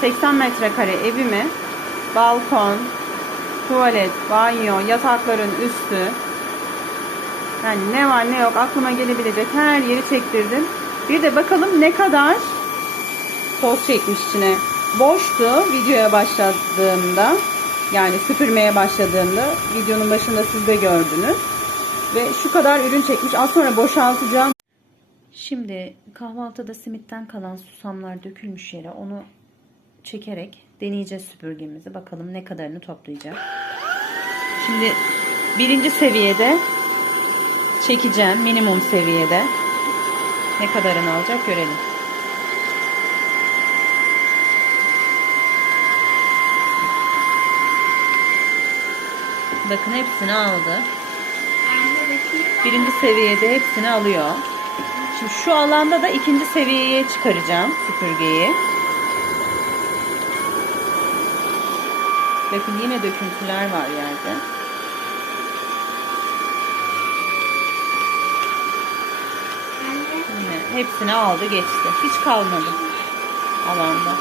80 metrekare evimi balkon, tuvalet, banyo, yatakların üstü yani ne var ne yok aklıma gelebilecek her yeri çektirdim. Bir de bakalım ne kadar toz çekmiş içine. Boştu videoya başladığımda yani süpürmeye başladığımda videonun başında siz de gördünüz. Ve şu kadar ürün çekmiş. Az sonra boşaltacağım. Şimdi kahvaltıda simitten kalan susamlar dökülmüş yere onu çekerek deneyeceğiz süpürgemizi. Bakalım ne kadarını toplayacak. Şimdi birinci seviyede çekeceğim minimum seviyede. Ne kadarını alacak görelim. Bakın hepsini aldı. Birinci seviyede hepsini alıyor. Şimdi şu alanda da ikinci seviyeye çıkaracağım süpürgeyi. Bakın yine döküntüler var yerde. Yine hepsini aldı geçti. Hiç kalmadı alanda.